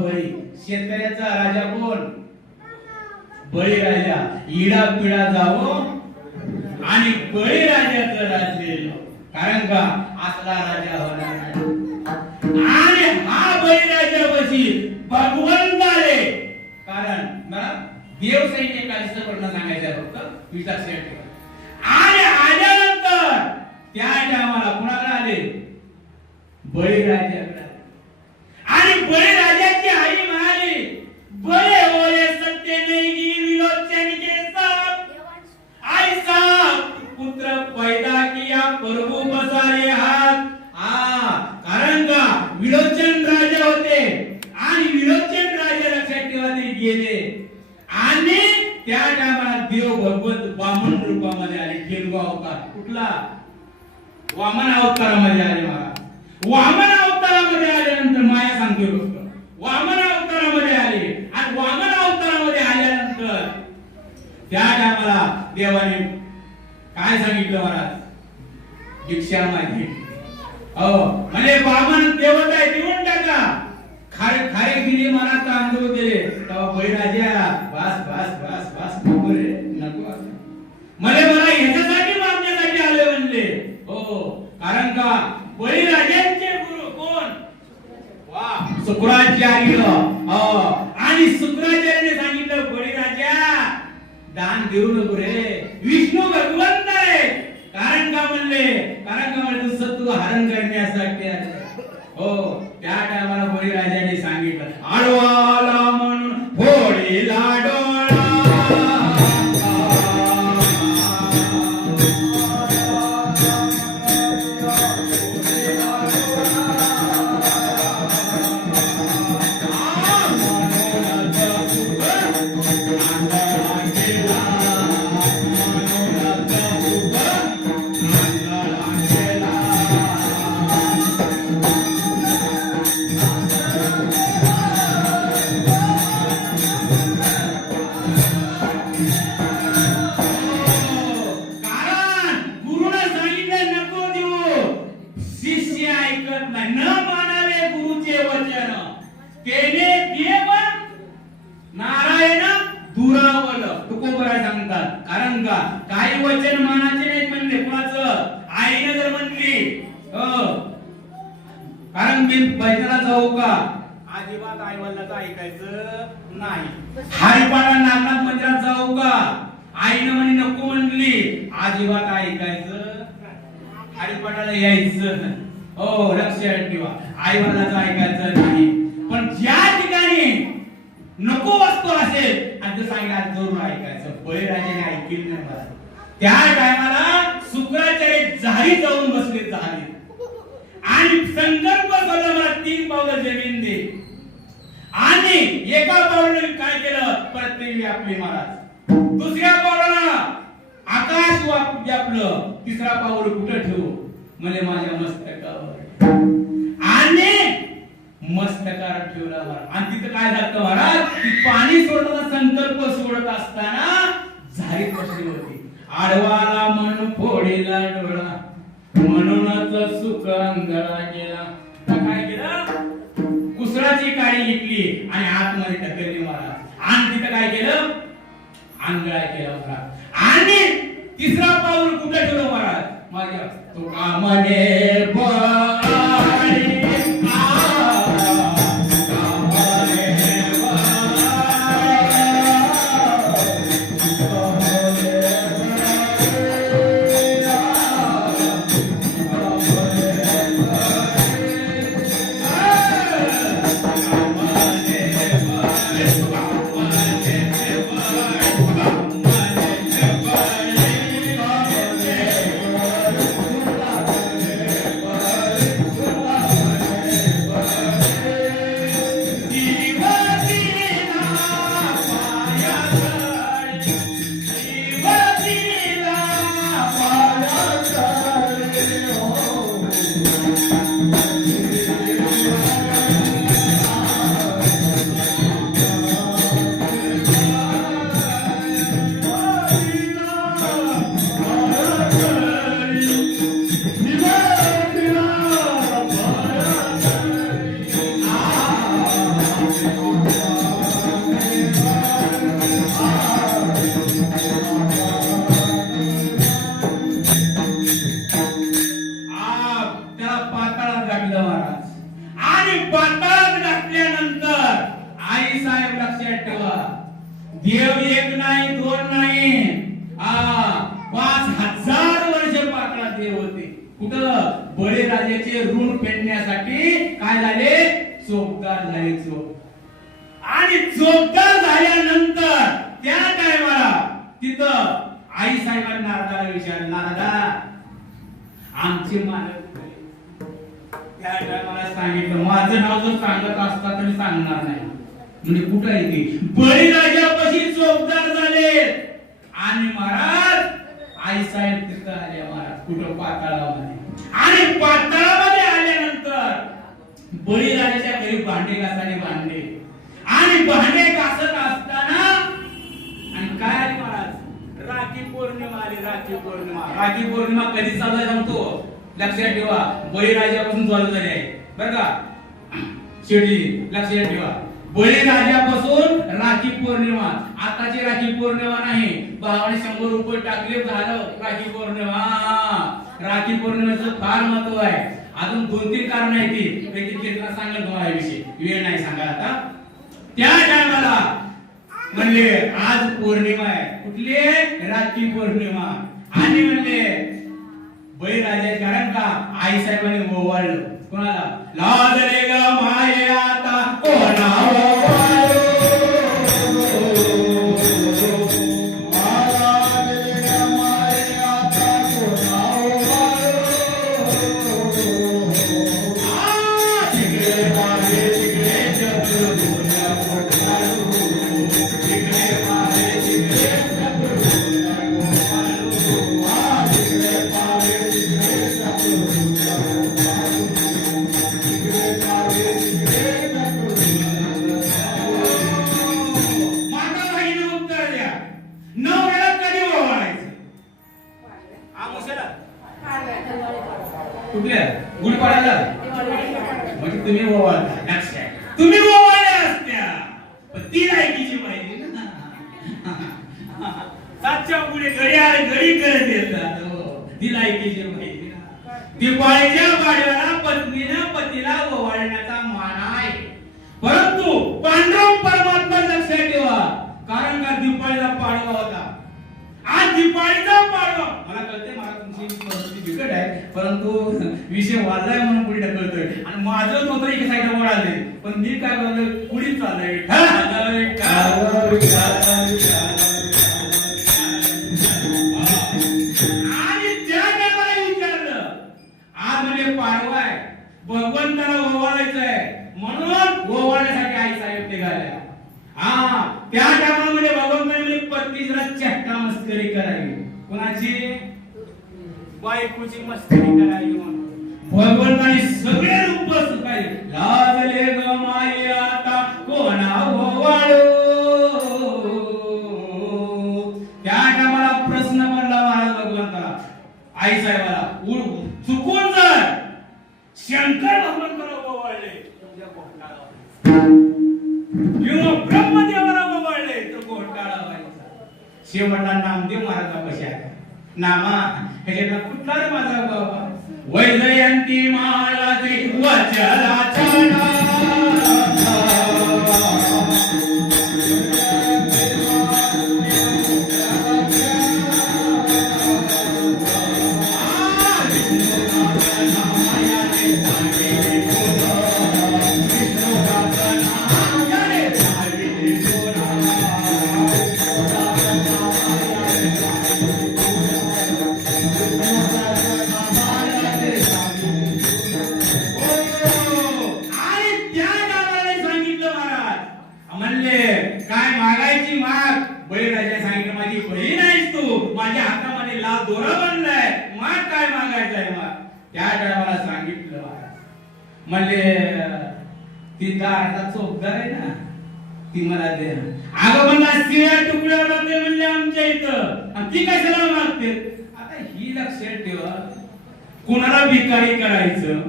बळी. शेतकऱ्याचा राजा कोण? बळी राजा. इडा पिडा जावो आणि बळी राजाचं राज्य कारण का? असला राजा होणार नाही. आणि हा बळी राजापाशी भगवंत आले कारण मला देव सैन्य कालीचं वर्णन सांगायचं फक्त. विचार सेट आणि आल्यानंतर त्या टायमाला कुणाला आले? बळीराजाकडे आले. आणि बळीराजाची आई म्हणाली बळे ओले सत्य नाही की विलोचन के साथ ऐसा पुत्र पैदा किया प्रभु बसारे हात हा कारण का विलोचन राजा होते आणि विलोचन राजा लक्षात ठेवा ते गेले आणि त्या टायमाला देव भगवत वामन रूपामध्ये आले केलवा अवतार कुठला वामन अवतारामध्ये आले मला वामन अवतारामध्ये आल्यानंतर माया सांगतोय फक्त वामन अवतारामध्ये आले. आणि वामन अवतारामध्ये आल्यानंतर त्या टायमाला देवाने काय सांगितलं महाराज? दीक्षा माहिती. अहो म्हणजे वामन देवता आहे देऊन टाका. खारे खारे गिरी महाराज अनुभव दिले तेव्हा बळीराजा बस बस बस बस नको रे नको म्हणजे मला 다른 가 काही वचन मानाचे नाही म्हणले. कुणाचं? आईनं जर म्हणली कारण मी बैठला जाऊ का? अजिबात आई वडिलाचं ऐकायचं नाही. हरिपाडा नागनाथ मंदिरात जाऊ का? आईनं म्हणे नको म्हणली. अजिबात ऐकायचं हरिपाठाला यायचं. हो लक्षात ठेवा. आई वडिलाचं ऐकायचं नाही. पण ज्या ठिकाणी नको वस्तू असेल आणि ते सांगितलं जरूर ऐकायचं. बळीराजाने ऐकली नाही मला. त्या टायमाला शुक्राचार्य झारी जाऊन बसले झाले. आणि संकल्प केला मला तीन पावलं जमीन दे. आणि एका पावलाने काय केलं? प्रत्येक व्यापले महाराज. दुसऱ्या पावलाला आकाश व्यापलं. तिसरा पाऊल कुठं ठेवू? म्हणजे माझ्या मस्तकावर. आणि मस्तकावर ठेवला आणि तिथं काय झालं महाराज? की पाणी सोडताना संकल्प सोडत असताना झारी बसली होती. आडवाला मन फोडीला डोळा म्हणूनच सुख अंधळा गेला. काय केलं? कुसळाची काळी लिपली आणि आतमध्ये ढकलली महाराज आणि तिथं काय केलं? आंधळा केला महाराज आणि तिसरा पाऊल कुठे ठेवलं महाराज? माझ्या तुका म्हणे देव एक नाही दोन नाही. आ पाच हजार वर्ष पाताळात देव होते. कुठं? बळीराजाचे ऋण फेडण्यासाठी काय झाले? चोपदार झाले चोप. आणि चोपदार झाल्यानंतर त्या टायमाला तिथं आई साहेबांनी नारदाला विचारलं नारदा आमचे मालक त्या टायमाला सांगितलं माझं नाव जर सांगत असता तरी सांगणार नाही. म्हणजे कुठं आहे ते? बळीराजापाशी चोपदार झाले. आणि महाराज आई साहेब तिथं आले महाराज कुठं? पाताळामध्ये. आणि पाताळामध्ये आल्यानंतर बळीराजाच्या घरी भांडे घासाने भांडे आणि भांडे घासत असताना आणि काय आले महाराज? राखी पौर्णिमा आली राखी पौर्णिमा. राखी पौर्णिमा कधी चालू सांगतो? लक्षात ठेवा बळीराजापासून चालू झाली आहे. बरं का? शेवटी लक्षात ठेवा. बळीराजापासून राखी पौर्णिमा. आताची राखी पौर्णिमा नाही. भावाने शंभर रुपये टाकले झालं राखी पौर्णिमा. राखी पौर्णिमेचं फार महत्त्व आहे. अजून दोन तीन कारण आहे ती. त्याची कीर्तन सांगेल तुम्हाला विषय वेळ नाही सांगा आता. त्या टायमाला म्हणले आज पौर्णिमा आहे. कुठली? राखी पौर्णिमा. आणि म्हणले बळीराजा आई साहेबांनी ओवाळलं. कोणाला? लाजले ग माये आता. कोणावर? नवऱ्याला कधी ओवाळायचं आमुष्याला कुठल्या? गुढपाडाला म्हणजे तुम्ही ओवाळता. तुम्ही ओवाळल्या असत्या. पण ती लायकीची पाहिजे ना. सातच्या पुढे घडी आले घडी करत येतात. हो. ती लायकीची पाहिजे ना. दिवाळीच्या वाड्याला पत्नीनं पतीला ओवाळण्याचा मान आहे. परंतु पांडव परमात्मा लक्षात ठेवा कारण का दिवाळीला पाडवा होता. आज दिवाळीचा पाडवा. मला कळते मला तुमची परिस्थिती बिकट आहे परंतु विषय वाढलाय म्हणून पुढे ढकलतोय. आणि माझं होतं एका साईडला वळाले पण मी काय करतोय? पुढे चाललंय. आणि त्या टायमाला विचारलं आज म्हणजे पाडवा आहे. भगवंताला ओवाळायचं आहे म्हणून ओवाळण्यासाठी आई साहेब निघाल्या. हा त्या टायमामध्ये बाबांनी पत्नीला जरा चेष्टा मस्करी करावी. कोणाची? बायकोची मस्करी करावी भगवंताने सगळे रूप सुखाई लाजले ग माई आता कोणा ओवाळू त्या टायमाला प्रश्न पडला महाराज भगवंताला. आई साहेबाला चुकून जर शंकर भगवंताला ओवाळले तुझ्या व्हायचा शेवटला नामदेव महाराजापाशी आहे नामा ह्याच्यातला कुठला रे माझा बाबा वैजयंती महाराजी वचला म्हणले ती दाराचा चौकदार आहे ना ती मला दे. अगं म्हणला शिळ्या तुकड्यावर लागते म्हणले आमच्या इथं. आणि ती कशाला मागते? आता ही लक्षात ठेवा. कुणाला भिकारी करायचं?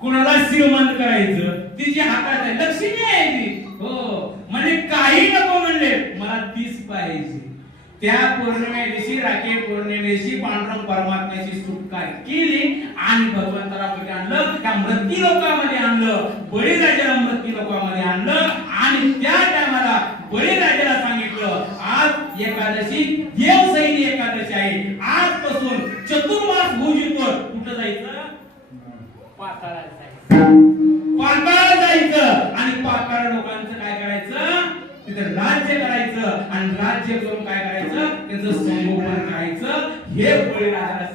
कुणाला श्रीमंत करायचं? तिची हातात आहे लक्ष्मी आहे ती हो म्हणजे काही नको म्हणले मला तीच पाहिजे त्या पौर्णिमे दिवशी राखे पौर्णिमेशी पांडुरंग परमात्म्याची सुटका केली आणि भगवंताला कुठे आणलं. त्या मृत्यू लोकांमध्ये आणलं बळीराजाला मृत्यू लोकांमध्ये आणलं आणि त्या टायमाला बळीराजाला सांगितलं आज एकादशी देवसैनी एकादशी आहे. आजपासून चतुर्मास भोजितवर कुठं जायचं? पाताळा जायचं. जायचं. आणि पाताळा लोकांचं काय करायचं? तिथे राज्य करायचं. आणि राज्य करून también pueden hacer